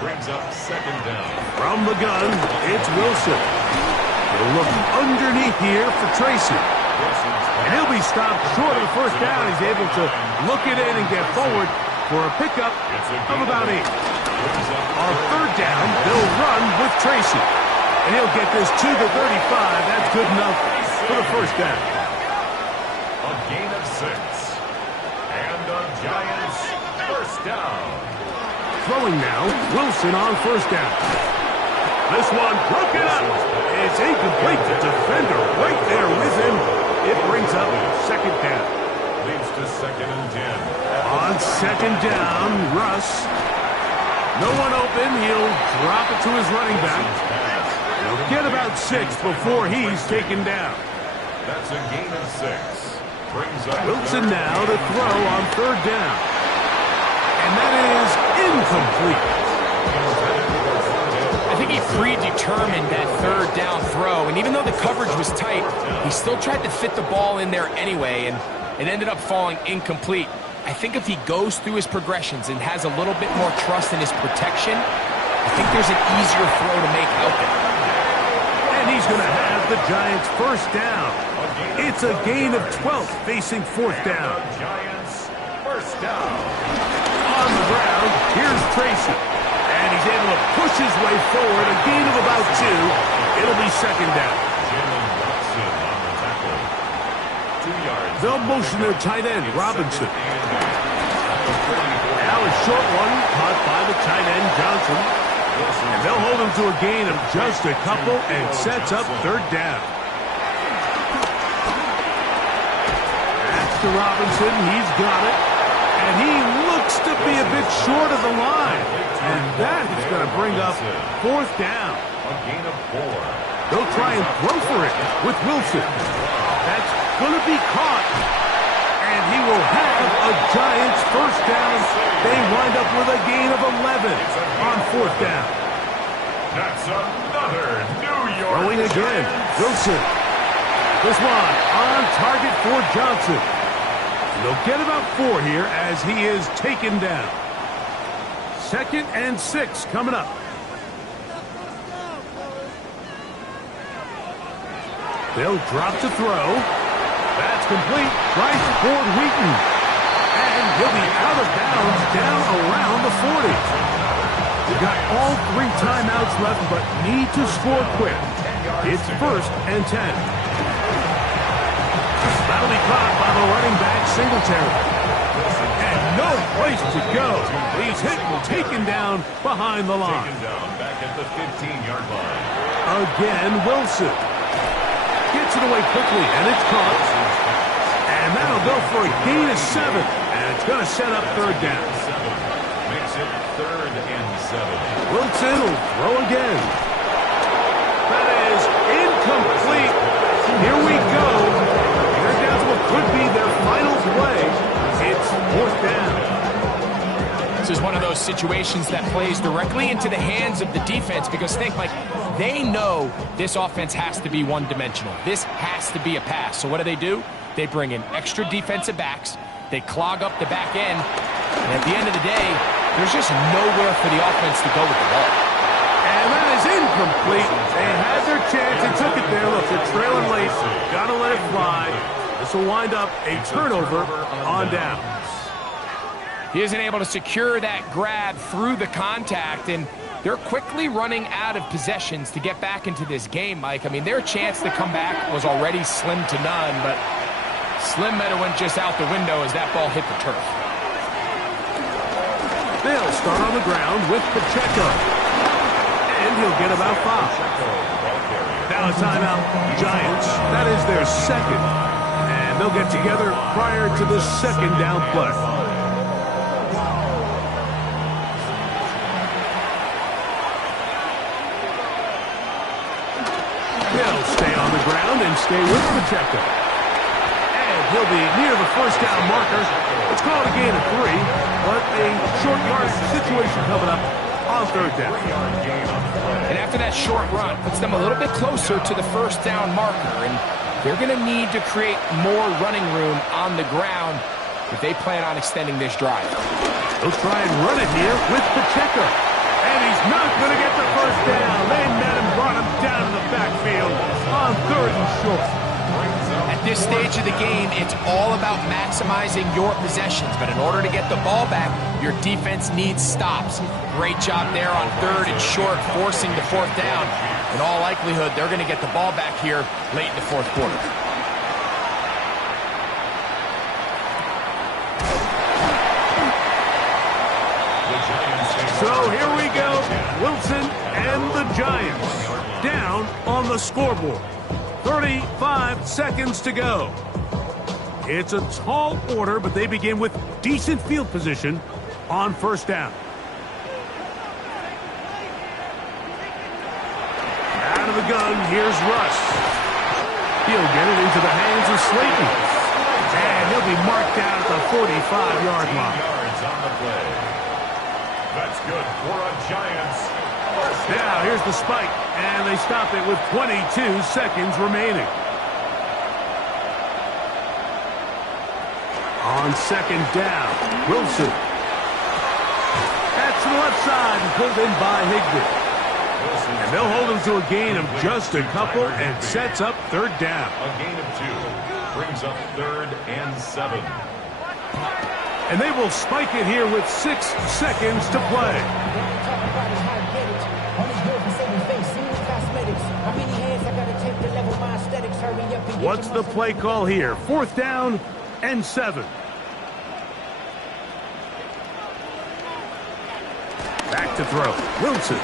Brings up second down. From the gun, it's Wilson. They'll look underneath here for Tracy. And he'll be stopped short of the first down. He's able to look it in and get forward for a pickup of about 8. On third down, they'll run with Tracy. And he'll get this to the 35. That's good enough for the first down. A gain of 6. And the Giants first down. Throwing now, Wilson on first down. This one broken up. It's incomplete. The defender right there with him. It brings up second down. Leads to 2nd and 10. On second down, Russ. No one open. He'll drop it to his running back. He'll get about 6 before he's taken down. That's a gain of 6. Brings up Wilson now to throw on third down. And that is incomplete. I think he predetermined that third down throw, and even though the coverage was tight, he still tried to fit the ball in there anyway, and it ended up falling incomplete. I think if he goes through his progressions and has a little bit more trust in his protection, I think there's an easier throw to make out there. And he's going to have the Giants first down. It's a gain of 12 facing fourth down. Giants first down. On the ground, here's Tracy. And he's able to push his way forward, a gain of about 2. It'll be second down. Jalen Watson on the tackle. 2 yards. They'll motion their tight end, Robinson. Now a short one caught by the tight end, Johnson. And they'll hold him to a gain of just a couple and sets up third down. That's to Robinson. He's got it. And he looks to be a bit short of the line. And that is going to bring up fourth down. A gain of 4. They'll try and throw for it with Wilson. That's going to be caught. And he will have a Giants first down. They wind up with a gain of 11 on fourth down. That's another New York Throwing again. Wilson. This one on target for Johnson. And they'll get about 4 here as he is taken down. 2nd and 6 coming up. They'll drop to throw. That's complete. Right toward Wheaton. And he'll be out of bounds down around the 40. They've got all 3 timeouts left, but need to score quick. It's 1st and 10. That'll be caught by the running back, Singletary. And no place to go. He's hit and taken down behind the line. Taken down back at the 15-yard line. Again, Wilson. Gets it away quickly, and it's caught. And that'll go for a gain of 7. And it's going to set up third down. 7 makes it 3rd and 7. Wilson will throw again. That is incomplete. Here we go. They're down to what could be their final play. It's fourth down. This is one of those situations that plays directly into the hands of the defense because think, like, they know this offense has to be one-dimensional. This has to be a pass. So what do? They bring in extra defensive backs. They clog up the back end. And at the end of the day, there's just nowhere for the offense to go with the ball. And that is incomplete. They had their chance. They took it there. Look, they're trailing late. Got to let it fly. This will wind up a turnover on down. He isn't able to secure that grab through the contact, and they're quickly running out of possessions to get back into this game, Mike. I mean, their chance to come back was already slim to none, but slim better went just out the window as that ball hit the turf. They'll start on the ground with Pacheco. And he'll get about 5. Now a timeout, Giants. That is their 2nd. And they'll get together prior to the 2nd down play. He'll stay on the ground and stay with Pacheco. And he'll be near the first down marker. It's called a gain of 3, but a short yardage situation coming up on third down. And after that short run, puts them a little bit closer to the first down marker, and they're going to need to create more running room on the ground if they plan on extending this drive. They'll try and run it here with Pacheco. And he's not going to get the first down. They met him, brought him down in the backfield on 3rd and short. At this stage of the game, it's all about maximizing your possessions. But in order to get the ball back, your defense needs stops. Great job there on 3rd and short, forcing the 4th down. In all likelihood, they're going to get the ball back here late in the 4th quarter. So here we go. Wilson and the Giants down on the scoreboard. 35 seconds to go. It's a tall order, but they begin with decent field position on 1st down. Out of the gun, here's Russ. He'll get it into the hands of Slayton. And he'll be marked down at the 45-yard line. On the play. That's good for a Giants. Now, here's the spike, and they stop it with 22 seconds remaining. On 2nd down, Wilson. That's to the left side and pulled in by Higbee. And they'll hold him to a gain of just a couple and sets up 3rd down. A gain of 2 brings up 3rd and 7. And they will spike it here with 6 seconds to play. What's the play call here? 4th down and 7. Back to throw. Wilson.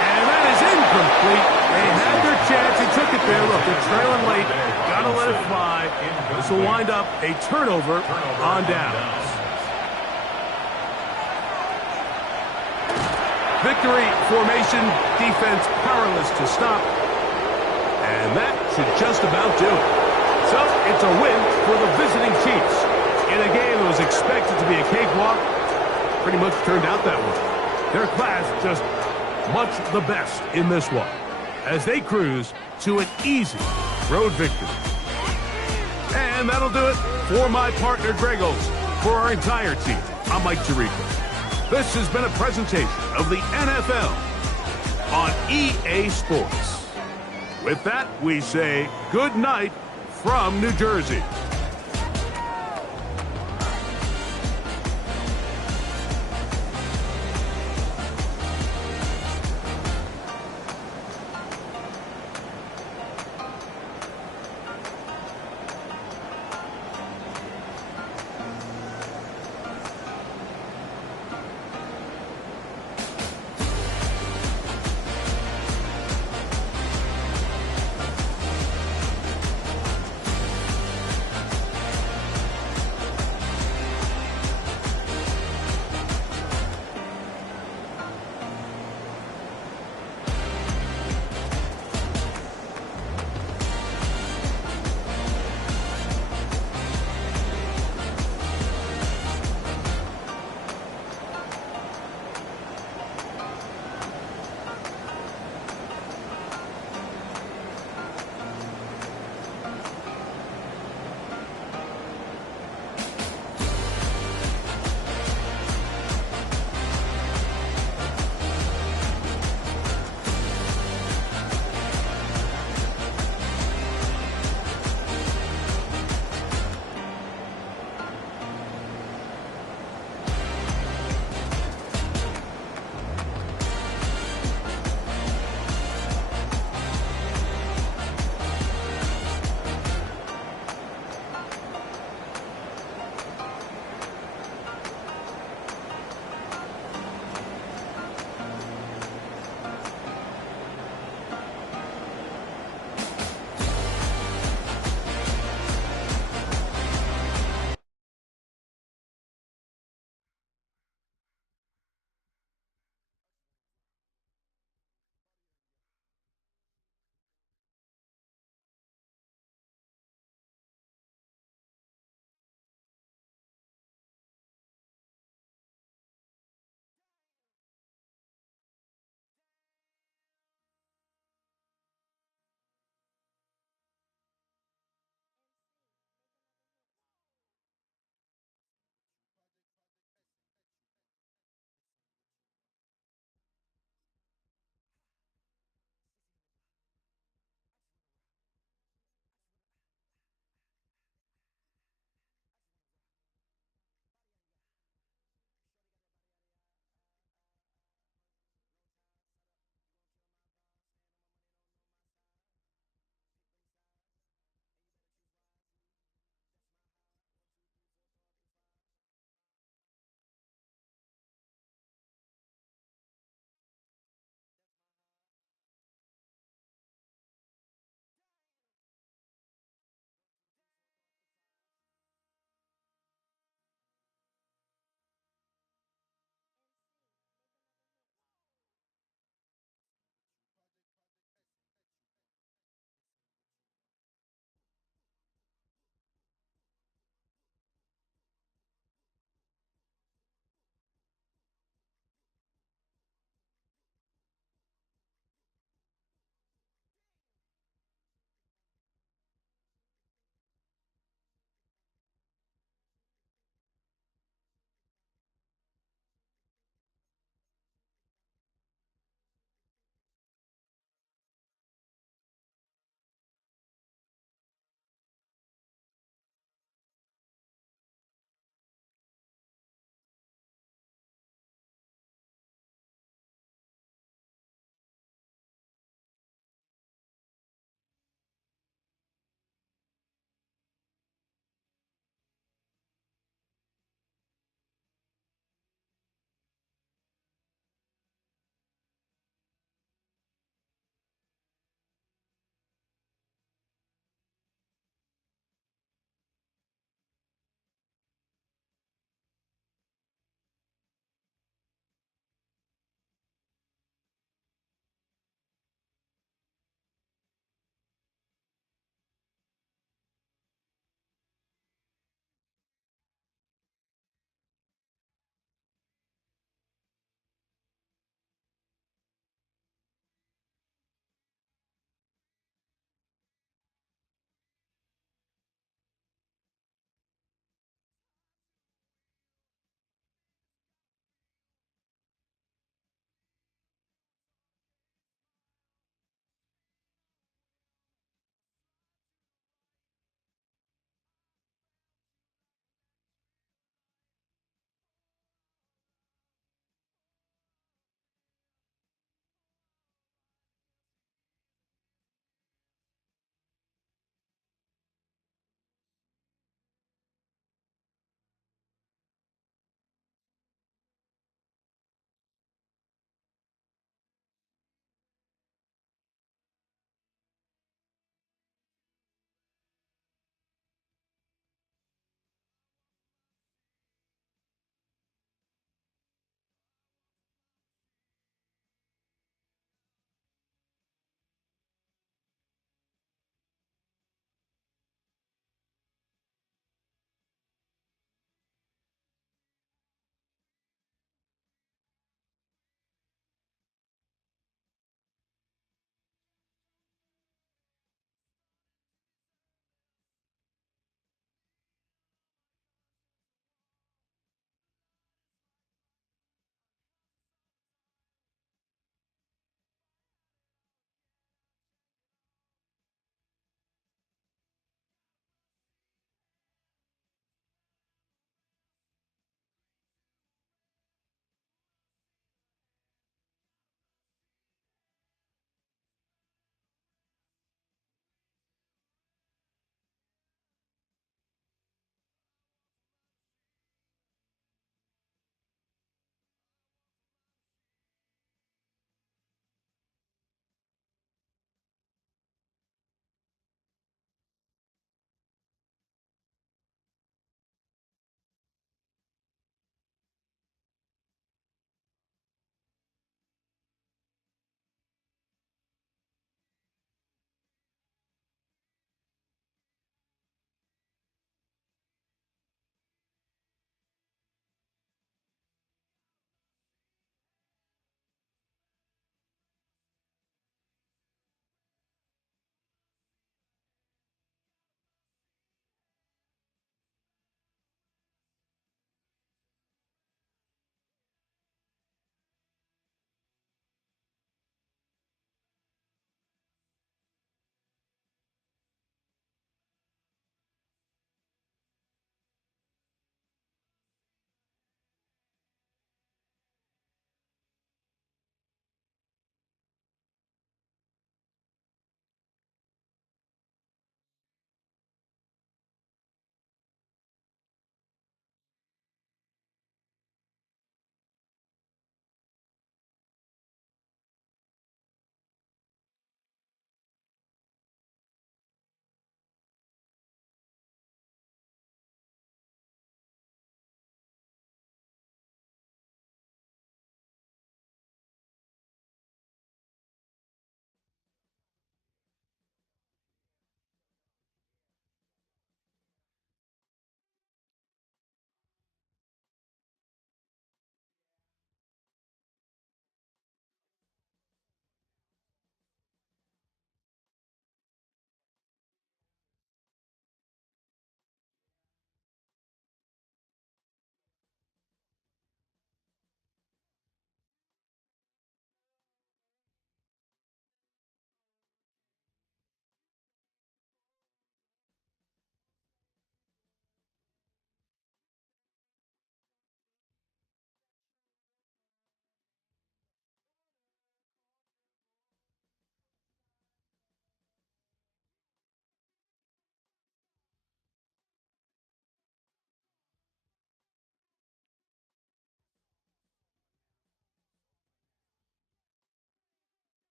And that is incomplete. They had their chance. They took it there. Look, they're trailing late. Got to let it fly. This will wind up a turnover on downs. Victory formation. Defense powerless to stop. And that should just about do it. So it's a win for the visiting Chiefs. In a game that was expected to be a cakewalk, pretty much turned out that way. Their class just much the best in this one, as they cruise to an easy road victory. And that'll do it for my partner, Greg Olsen. For our entire team, I'm Mike Tirico. This has been a presentation of the NFL on EA Sports. With that, we say good night from New Jersey.